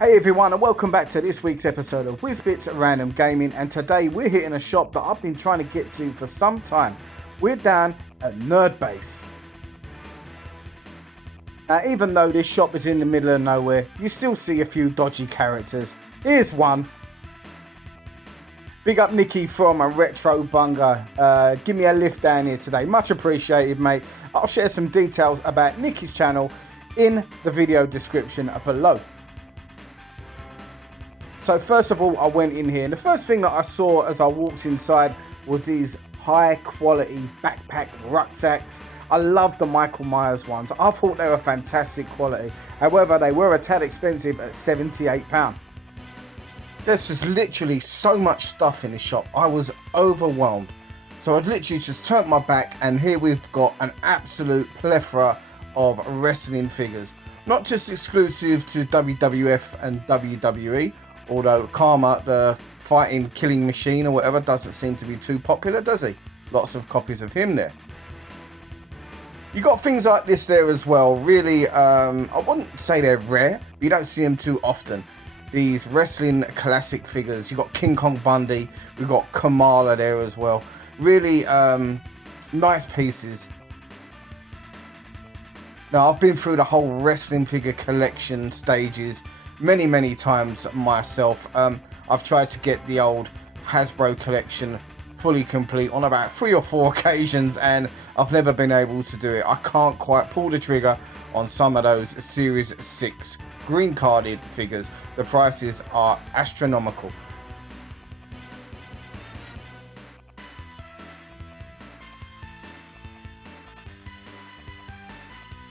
Hey everyone, and welcome back to this week's episode of Wizbit's Random Gaming. And today we're hitting a shop that I've been trying to get to for some time. We're down at Nerd Base. Now, even though this shop is in the middle of nowhere, you still see a few dodgy characters. Here's one. Big up Nicky from a Retro Bunga. Give me a lift down here today. Much appreciated, mate. I'll share some details about Nicky's channel in the video description below. So first of all, I went in here, and the first thing that I saw as I walked inside was these high quality backpack rucksacks. I love the Michael Myers ones. I thought they were fantastic quality. However, they were a tad expensive at £78. There's just literally so much stuff in this shop. I was overwhelmed. So I literally just turned my back, and here we've got an absolute plethora of wrestling figures. Not just exclusive to WWF and WWE, although Karma, the fighting killing machine or whatever, doesn't seem to be too popular, does he? Lots of copies of him there. You got things like this there as well. Really, I wouldn't say they're rare, but you don't see them too often. These wrestling classic figures. You got King Kong Bundy. We've got Kamala there as well. Really nice pieces. Now, I've been through the whole wrestling figure collection stages many times myself. I've tried to get the old Hasbro collection fully complete on about 3 or 4 occasions, and I've never been able to do it. I can't quite pull the trigger on some of those Series 6 green carded figures. The prices are astronomical.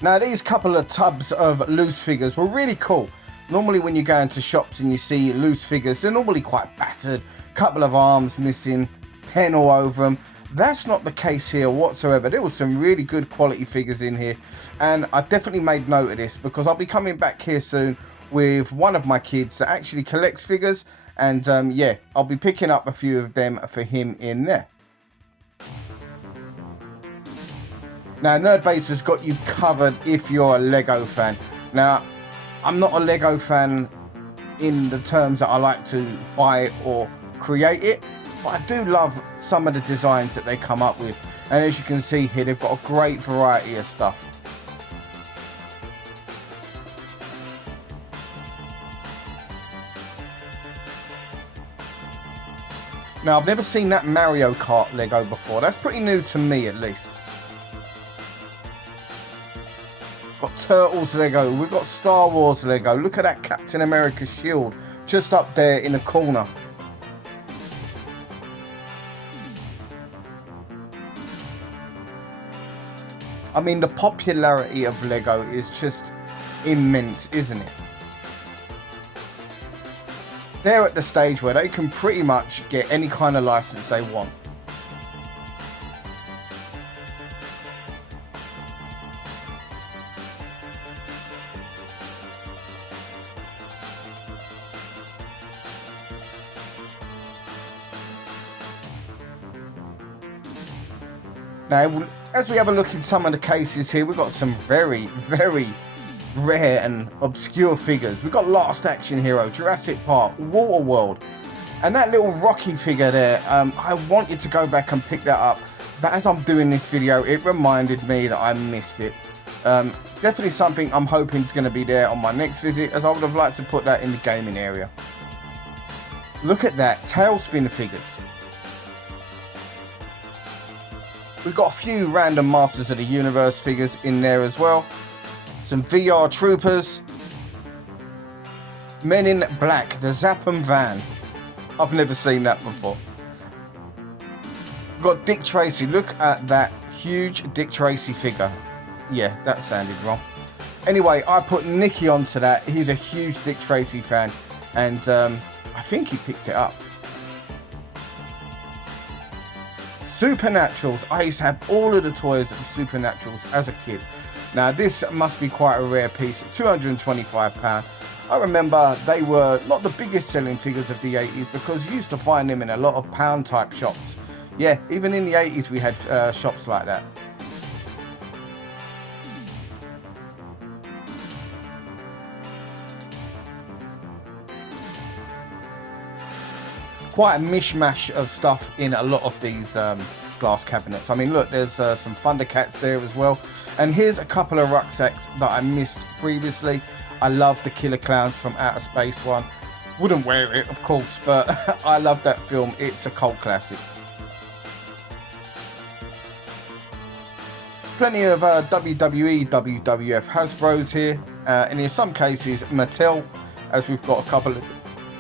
Now, these couple of tubs of loose figures were really cool. Normally when you go into shops and you see loose figures, they're normally quite battered, couple of arms missing, pen all over them. That's not the case here whatsoever. There was some really good quality figures in here, and I definitely made note of this because I'll be coming back here soon with one of my kids that actually collects figures, and yeah, I'll be picking up a few of them for him in there. Now, Nerd Base has got you covered if you're a Lego fan. Now, I'm not a Lego fan in the terms that I like to buy or create it, but I do love some of the designs that they come up with. And as you can see here, they've got a great variety of stuff. Now, I've never seen that Mario Kart Lego before. That's pretty new to me, at least. Got Turtles Lego, we've got Star Wars Lego. Look at that Captain America shield just up there in the corner. I mean, the popularity of Lego is just immense, isn't it? They're at the stage where they can pretty much get any kind of license they want. Now, as we have a look in some of the cases here, we've got some very rare and obscure figures. We've got Last Action Hero, Jurassic Park, Waterworld, and that little Rocky figure there. I wanted to go back and pick that up, but as I'm doing this video, it reminded me that I missed it. Definitely something I'm hoping is going to be there on my next visit, as I would have liked to put that in the gaming area. Look at that, Tailspin figures. We've got a few random Masters of the Universe figures in there as well. Some VR Troopers. Men in Black, the Zappum van. I've never seen that before. We've got Dick Tracy. Look at that huge Dick Tracy figure. Yeah, that sounded wrong. Anyway, I put Nicky onto that. He's a huge Dick Tracy fan, and I think he picked it up. Supernaturals. I used to have all of the toys of Supernaturals as a kid. Now, this must be quite a rare piece. £225. I remember they were not the biggest selling figures of the 80s because you used to find them in a lot of pound type shops. Yeah, even in the 80s we had shops like that. quite a mishmash of stuff in a lot of these glass cabinets. I mean, look, there's some Thundercats there as well. And here's a couple of rucksacks that I missed previously. I love the Killer Clowns from Outer Space one. Wouldn't wear it, of course, but I love that film. It's a cult classic. Plenty of WWE, WWF Hasbros here, and in some cases Mattel, as we've got a couple of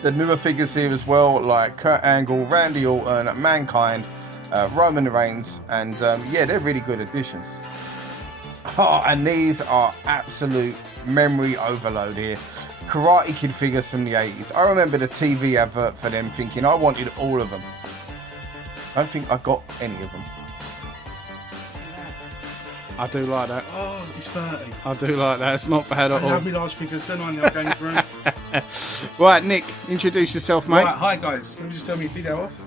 the newer figures here as well, like Kurt Angle, Randy Orton, Mankind, Roman Reigns, and yeah, they're really good additions. Oh, and these are absolute memory overload here. Karate Kid figures from the 80s. I remember the TV advert for them, thinking I wanted all of them. I don't think I got any of them. I do like that. Oh, he's 30. I do like that. It's not bad at all. I love me large figures, don't I, in the games room? Right, Nick, introduce yourself, mate. Right, hi guys. Let me just turn my video off.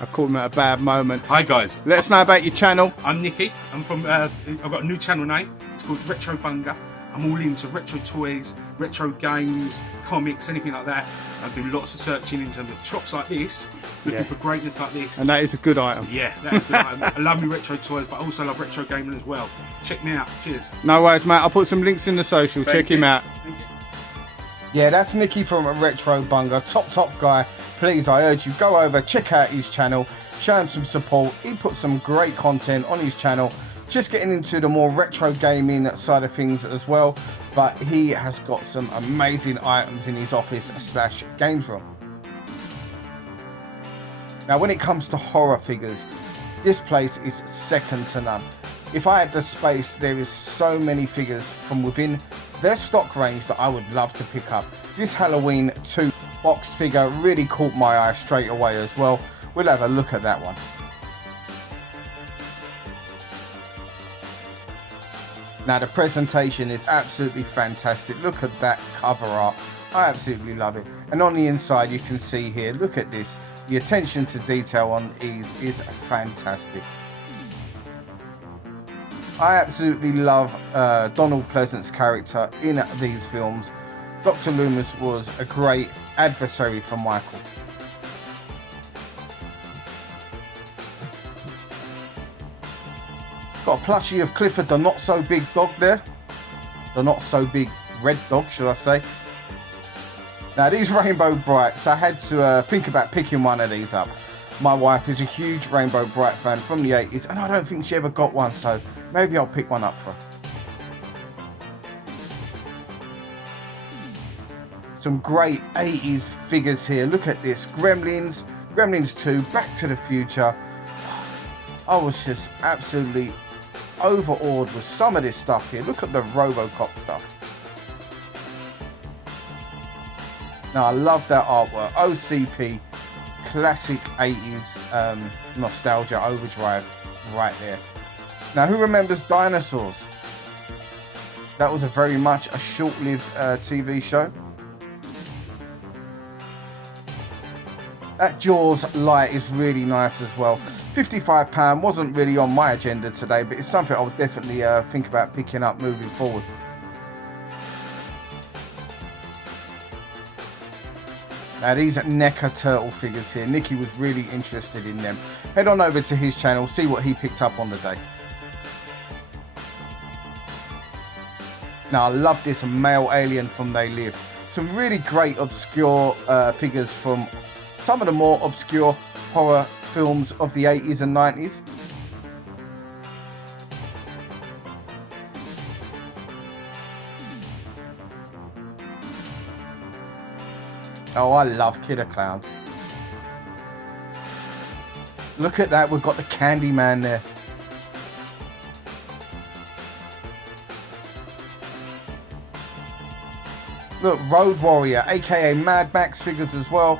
I caught him at a bad moment. Hi guys. Let us know about your channel. I'm Nicky. I'm from. I've got a new channel name. It's called Retro Bunga. I'm all into retro toys, retro games, comics, anything like that. I do lots of searching in terms of shops like this, looking for greatness like this. And that is a good item. Yeah, that's good. I love me retro toys, but I also love retro gaming as well. Check me out. Cheers. No worries, mate. I'll put some links in the social. Check him out. Thank you. Yeah, that's Nicky from Retro Bunga. Top guy. Please, I urge you, go over, check out his channel, show him some support. He puts some great content on his channel. Just getting into the more retro gaming side of things as well, but he has got some amazing items in his office / games room. Now, when it comes to horror figures, this place is second to none. If I had the space, there is so many figures from within their stock range that I would love to pick up. This Halloween 2 box figure really caught my eye straight away as well. We'll have a look at that one. Now, the presentation is absolutely fantastic. Look at that cover art. I absolutely love it. And on the inside, you can see here, look at this. The attention to detail on these is fantastic. I absolutely love Donald Pleasant's character in these films. Dr. Loomis was a great adversary for Michael. Got a plushie of Clifford, the not so big dog there. The not so big red dog, should I say. Now, these Rainbow Brights, I had to think about picking one of these up. My wife is a huge Rainbow Bright fan from the 80s, and I don't think she ever got one, so maybe I'll pick one up for her. Some great 80s figures here. Look at this. Gremlins, Gremlins 2, Back to the Future. I was just absolutely overawed with some of this stuff here. Look at the RoboCop stuff. Now, I love that artwork. OCP, classic 80s nostalgia overdrive right there. Now, who remembers Dinosaurs? That was a very much a short-lived TV show. That Jaws light is really nice as well. £55 wasn't really on my agenda today, but it's something I would definitely think about picking up moving forward. Now, these are NECA turtle figures here. Nicky was really interested in them. Head on over to his channel, see what he picked up on the day. Now, I love this male alien from They Live. Some really great obscure figures from some of the more obscure horror films of the 80s and 90s. Oh, I love Killer Clowns. Look at that, we've got the Candyman there. Look, Road Warrior, aka Mad Max figures as well.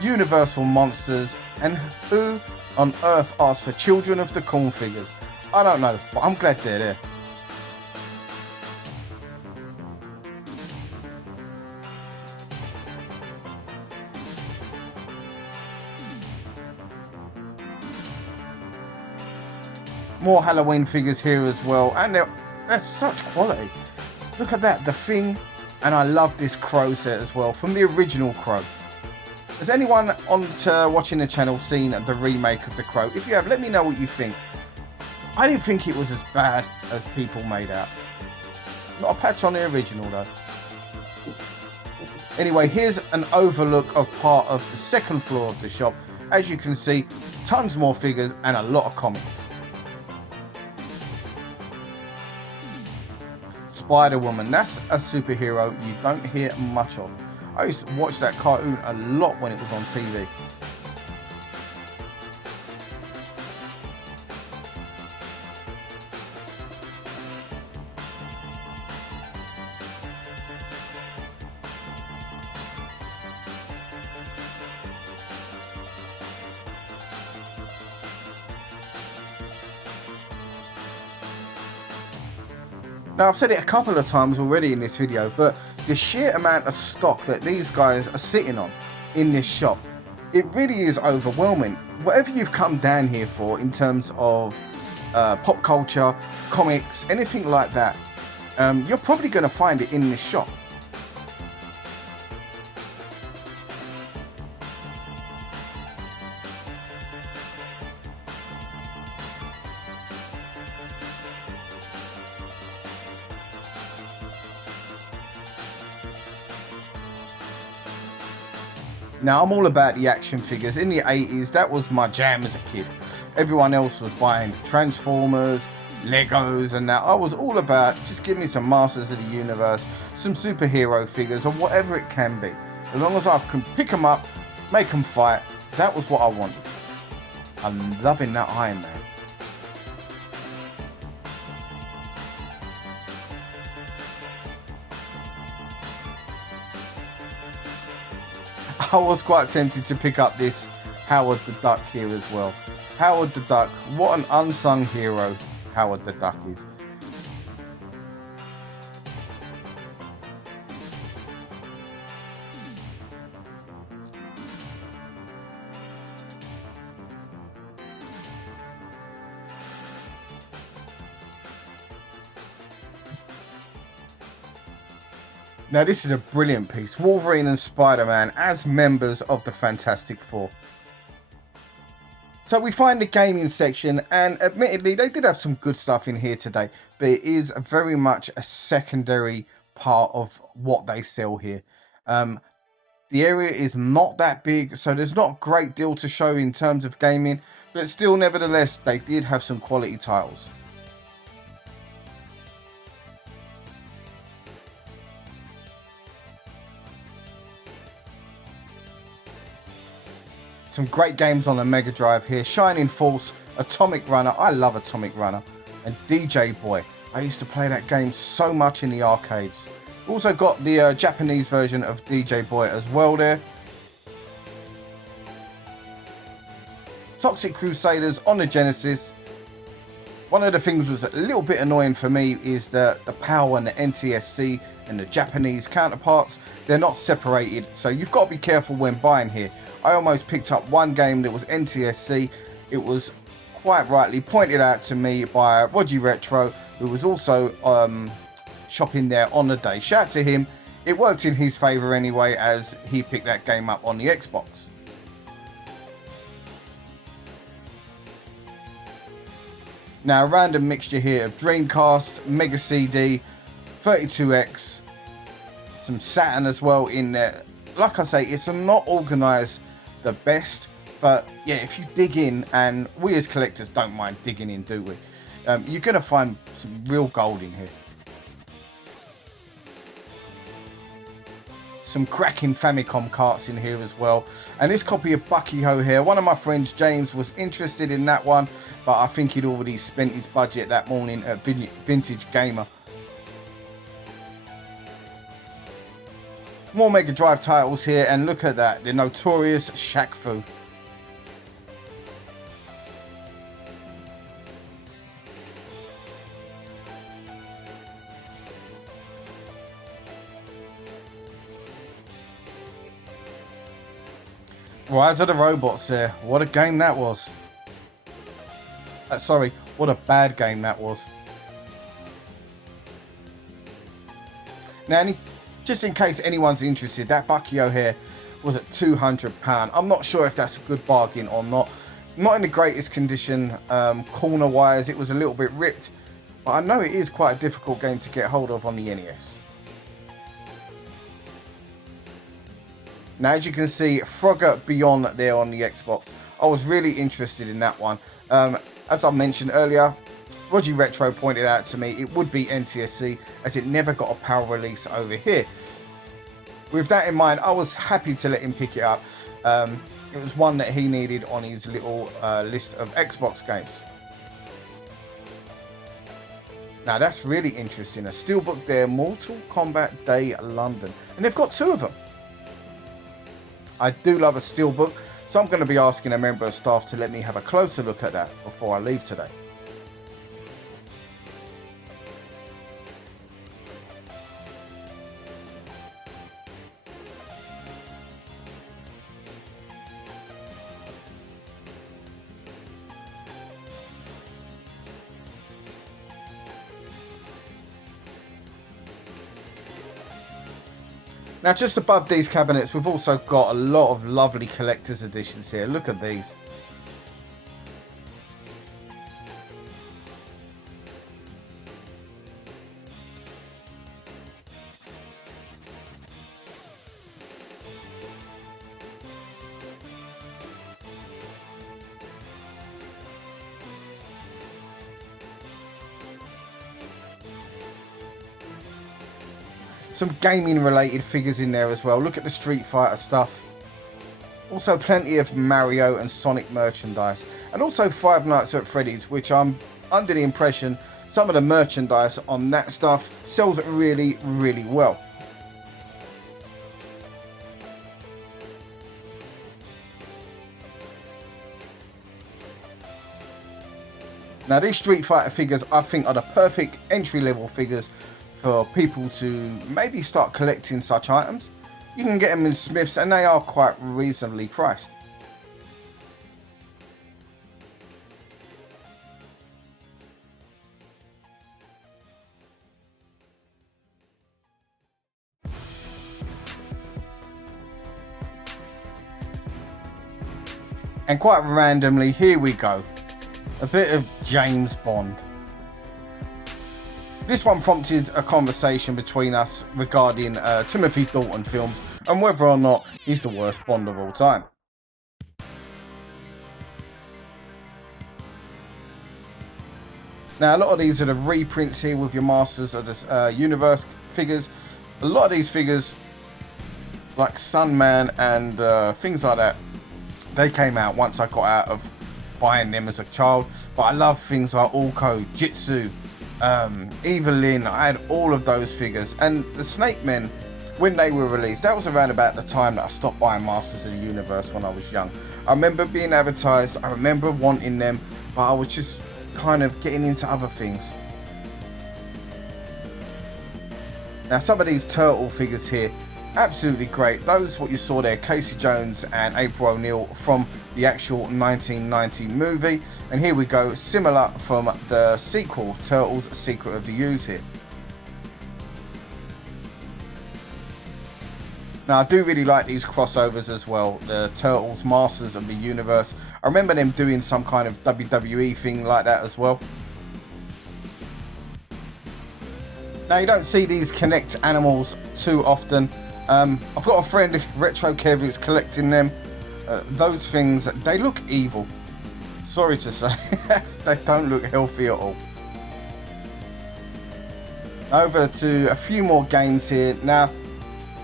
Universal Monsters, and who on earth asked for Children of the Corn figures? I don't know, but I'm glad they're there. More Halloween figures here as well, and they're such quality. Look at that, The Thing, and I love this Crow set as well, from the original Crow. Has anyone watching the channel seen the remake of The Crow? If you have, let me know what you think. I didn't think it was as bad as people made out. Not a patch on the original though. Anyway, here's an overlook of part of the second floor of the shop. As you can see, tons more figures and a lot of comics. Spider-Woman, that's a superhero you don't hear much of. I used to watch that cartoon a lot when it was on TV. Now, I've said it a couple of times already in this video, but the sheer amount of stock that these guys are sitting on in this shop, it really is overwhelming. Whatever you've come down here for in terms of pop culture, comics, anything like that, you're probably going to find it in this shop. Now, I'm all about the action figures. In the 80s, that was my jam as a kid. Everyone else was buying Transformers, Legos and that. I was all about just give me some Masters of the Universe, some superhero figures or whatever it can be. As long as I can pick them up, make them fight, that was what I wanted. I'm loving that Iron Man. I was quite tempted to pick up this Howard the Duck here as well. Howard the Duck, what an unsung hero Howard the Duck is. Now this is a brilliant piece. Wolverine and Spider-Man as members of the Fantastic Four. So we find the gaming section, and admittedly they did have some good stuff in here today, but it is very much a secondary part of what they sell here. The area is not that big, so there's not a great deal to show in terms of gaming, but still nevertheless they did have some quality titles. Some great games on the Mega Drive here. Shining Force, Atomic Runner. I love Atomic Runner. And DJ Boy. I used to play that game so much in the arcades. Also got the Japanese version of DJ Boy as well there. Toxic Crusaders on the Genesis. One of the things was a little bit annoying for me is the PAL and the NTSC and the Japanese counterparts. They're not separated, so you've got to be careful when buying here. I almost picked up one game that was NTSC. It was quite rightly pointed out to me by Roger Retro, who was also shopping there on the day. Shout out to him. It worked in his favour anyway, as he picked that game up on the Xbox. Now, a random mixture here of Dreamcast, Mega CD, 32X, some Saturn as well in there. Like I say, it's not organised the best, but yeah, if you dig in, and we as collectors don't mind digging in, do we? You're going to find some real gold in here. Some cracking Famicom carts in here as well. And this copy of Bucky-Ho here, one of my friends, James, was interested in that one, but I think he'd already spent his budget that morning at Vintage Gamer. More Mega Drive titles here, and look at that, the notorious Shaq Fu. Rise of the Robots there. What a game that was. Sorry, what a bad game that was. Now, just in case anyone's interested, that Bucky-O here was at £200. I'm not sure if that's a good bargain or not. Not in the greatest condition, corner wise, it was a little bit ripped, but I know it is quite a difficult game to get hold of on the NES. Now, as you can see, Frogger Beyond there on the Xbox. I was really interested in that one. As I mentioned earlier, Roger Retro pointed out to me it would be NTSC as it never got a PAL release over here. With that in mind, I was happy to let him pick it up. It was one that he needed on his little list of Xbox games. Now that's really interesting. A steelbook there, Mortal Kombat Day London. And they've got 2 of them. I do love a steelbook, so I'm going to be asking a member of staff to let me have a closer look at that before I leave today. Now, just above these cabinets, we've also got a lot of lovely collector's editions here. Look at these. Some gaming related figures in there as well. Look at the Street Fighter stuff. Also plenty of Mario and Sonic merchandise. And also Five Nights at Freddy's, which I'm under the impression some of the merchandise on that stuff sells really, really well. Now these Street Fighter figures I think are the perfect entry level figures for people to maybe start collecting such items. You can get them in Smith's and they are quite reasonably priced. And quite randomly, here we go. A bit of James Bond. This one prompted a conversation between us regarding Timothy Dalton films and whether or not he's the worst Bond of all time. Now, a lot of these are the reprints here with your Masters of the Universe figures. A lot of these figures, like Sunman and things like that, they came out once I got out of buying them as a child. But I love things like Orko, Jitsu, Evelyn. I had all of those figures, and the Snake Men, when they were released, that was around about the time that I stopped buying Masters of the Universe when I was young. I remember being advertised, I remember wanting them, but I was just kind of getting into other things. Now some of these Turtle figures here, absolutely great. Those what you saw there, Casey Jones and April O'Neil from the actual 1990 movie. And here we go, similar from the sequel, Turtles Secret of the Ooze here. Now I do really like these crossovers as well, the Turtles Masters of the Universe. I remember them doing some kind of WWE thing like that as well. Now you don't see these Connect animals too often. I've got a friend, Retro Kev, who's collecting them. Those things, they look evil. Sorry to say, they don't look healthy at all. Over to a few more games here. Now,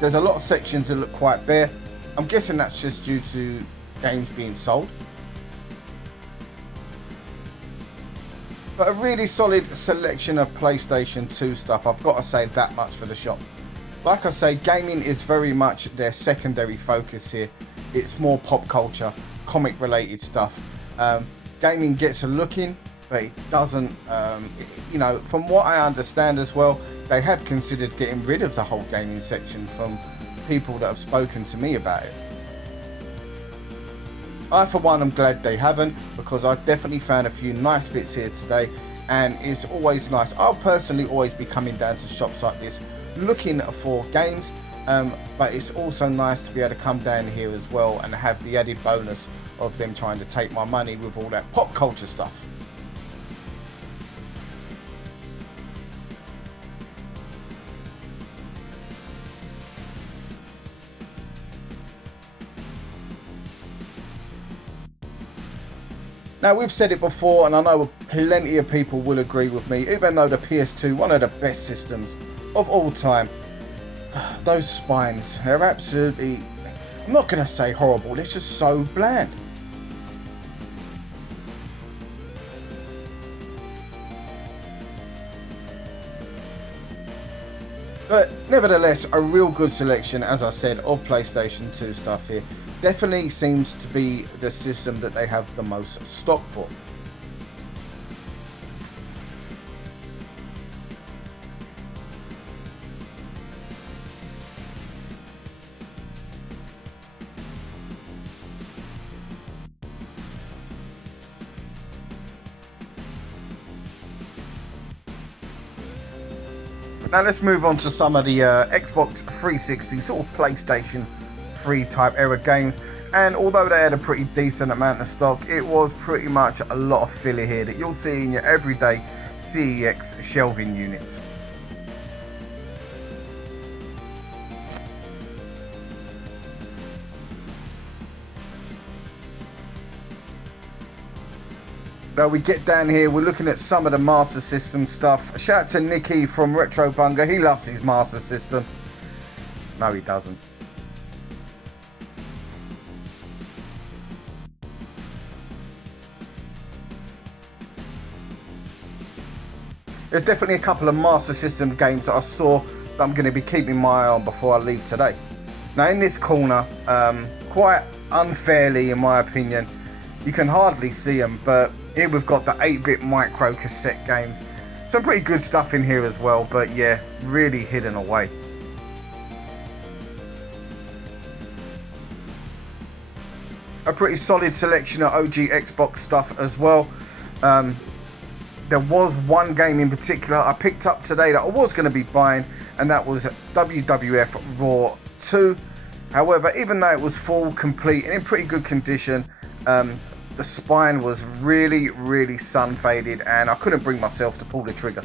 there's a lot of sections that look quite bare. I'm guessing that's just due to games being sold. But a really solid selection of PlayStation 2 stuff. I've got to say that much for the shop. Like I say, gaming is very much their secondary focus here. It's more pop culture, comic related stuff. Gaming gets a look in, but it doesn't, you know, from what I understand as well, they have considered getting rid of the whole gaming section from people that have spoken to me about it. I, for one, am glad they haven't, because I definitely found a few nice bits here today, and it's always nice. I'll personally always be coming down to shops like this looking for games, but it's also nice to be able to come down here as well and have the added bonus of them trying to take my money with all that pop culture stuff. Now, we've said it before, and I know plenty of people will agree with me, even though the PS2, one of the best systems of all time, those spines, they're absolutely, I'm not going to say horrible, they're just so bland. But nevertheless, a real good selection, as I said, of PlayStation 2 stuff here. Definitely seems to be the system that they have the most stock for. Now let's move on to some of the Xbox 360, sort of PlayStation 3 type era games. And although they had a pretty decent amount of stock, it was pretty much a lot of filler here that you'll see in your everyday CEX shelving units. Now we get down here, we're looking at some of the Master System stuff. Shout out to Nicky from Retro Bunga, he loves his Master System. No, he doesn't. There's definitely a couple of Master System games that I saw that I'm going to be keeping my eye on before I leave today. Now in this corner, quite unfairly in my opinion, you can hardly see them, but here we've got the 8-bit micro cassette games. Some pretty good stuff in here as well, but yeah, really hidden away. A pretty solid selection of OG Xbox stuff as well. There was one game in particular I picked up today that I was going to be buying, and that was WWF Raw 2. However, even though it was full, complete, and in pretty good condition, the spine was really sun faded, and I couldn't bring myself to pull the trigger.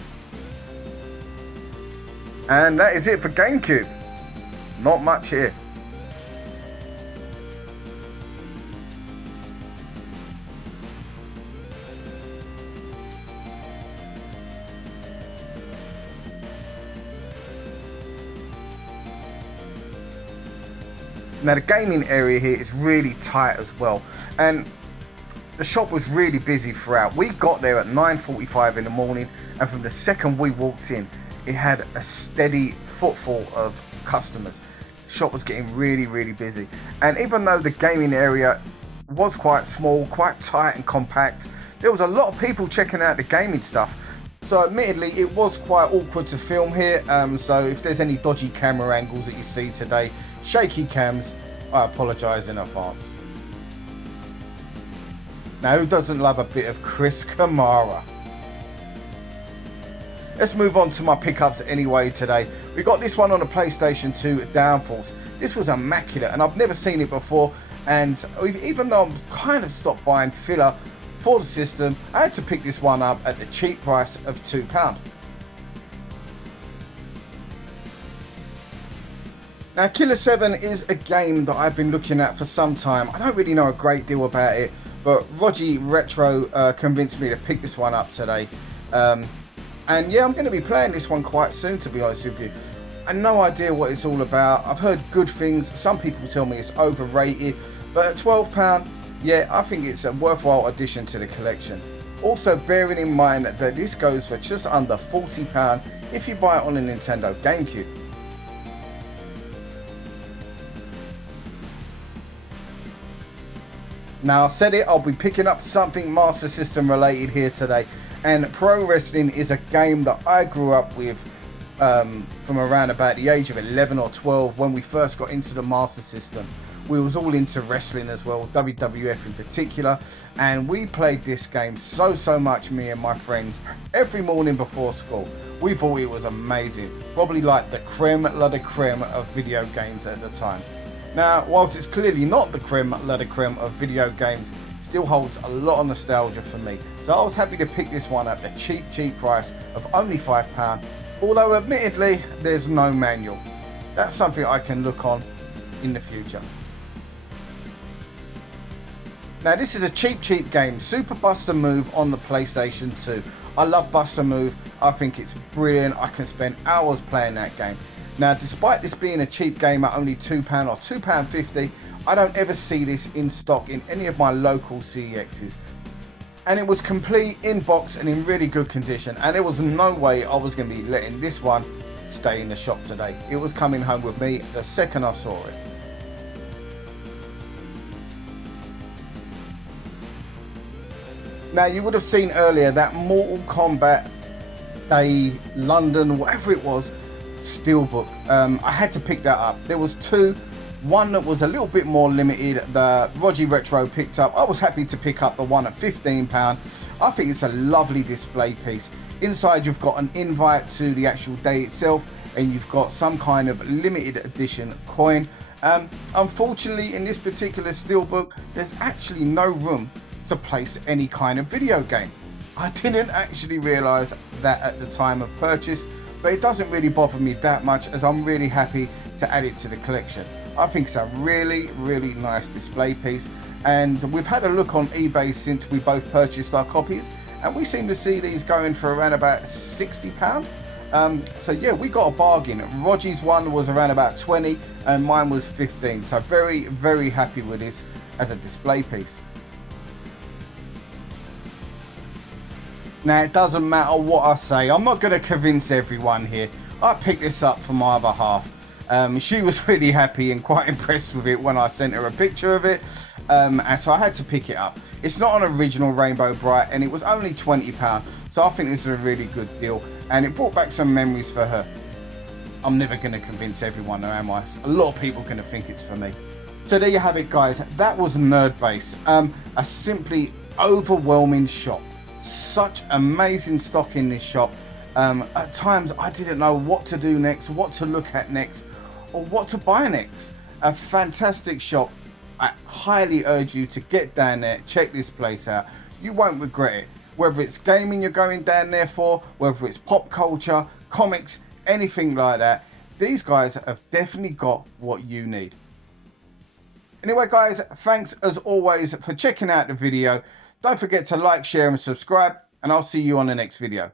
And that is it for GameCube. Not much here. Now the gaming area here is really tight as well, and the shop was really busy throughout. We got there at 9:45 in the morning, and from the second we walked in, it had a steady footfall of customers. The shop was getting really busy, and even though the gaming area was quite small, quite tight and compact, there was a lot of people checking out the gaming stuff. So admittedly, it was quite awkward to film here, so if there's any dodgy camera angles that you see today, shaky cams, I apologise in advance. Now, who doesn't love a bit of Chris Kamara? Let's move on to my pickups anyway today. We got this one on the PlayStation 2 Downforce. This was immaculate, and I've never seen it before, and even though I'm kind of stopped buying filler for the system, I had to pick this one up at the cheap price of £2. Now, Killer 7 is a game that I've been looking at for some time. I don't really know a great deal about it, but Roger Retro convinced me to pick this one up today. And yeah, I'm going to be playing this one quite soon, to be honest with you. I have no idea what it's all about. I've heard good things. Some people tell me it's overrated, but at £12, yeah, I think it's a worthwhile addition to the collection. Also, bearing in mind that this goes for just under £40 if you buy it on a Nintendo GameCube. Now, I said it, I'll be picking up something Master System related here today. And pro wrestling is a game that I grew up with from around about the age of 11 or 12 when we first got into the Master System. We was all into wrestling as well, WWF in particular. And we played this game so much, me and my friends, every morning before school. We thought it was amazing, probably like the creme la de creme of video games at the time. Now, whilst it's clearly not the creme la de creme of video games, it still holds a lot of nostalgia for me. So I was happy to pick this one at the cheap price of only £5, although admittedly there's no manual. That's something I can look on in the future. Now this is a cheap game, Super Buster Move on the PlayStation 2. I love Buster Move, I think it's brilliant, I can spend hours playing that game. Now despite this being a cheap game at only £2 or £2.50, I don't ever see this in stock in any of my local CEXs. And it was complete, in box and in really good condition, and there was no way I was going to be letting this one stay in the shop today. It was coming home with me the second I saw it. Now you would have seen earlier that Mortal Kombat Day London, whatever it was, steelbook. I had to pick that up. There was two. One that was a little bit more limited, the Roger Retro picked up. I was happy to pick up the one at £15. I think it's a lovely display piece. Inside you've got an invite to the actual day itself, and you've got some kind of limited edition coin. Unfortunately in this particular steelbook there's actually no room to place any kind of video game. I didn't actually realise that at the time of purchase, but it doesn't really bother me that much as I'm really happy to add it to the collection. I think it's a really nice display piece, and we've had a look on eBay since we both purchased our copies, and we seem to see these going for around about £60. So yeah, we got a bargain. Roger's one was around about 20 and mine was 15, so very happy with this as a display piece. Now it doesn't matter what I say, I'm not going to convince everyone here. I picked this up for my other half. She was really happy and quite impressed with it when I sent her a picture of it, and so I had to pick it up. It's not an original Rainbow Bright and it was only £20, so I think this is a really good deal, and it brought back some memories for her. I'm never going to convince everyone, though, am I? A lot of people are going to think it's for me. So there you have it, guys. That was Nerd Base. A simply overwhelming shop. Such amazing stock in this shop. At times I didn't know what to do next, what to look at next, or what to buy next. A fantastic shop. I highly urge you to get down there, check this place out. You won't regret it. Whether it's gaming you're going down there for, whether it's pop culture, comics, anything like that, these guys have definitely got what you need. Anyway guys, thanks as always for checking out the video. Don't forget to like, share and subscribe, and I'll see you on the next video.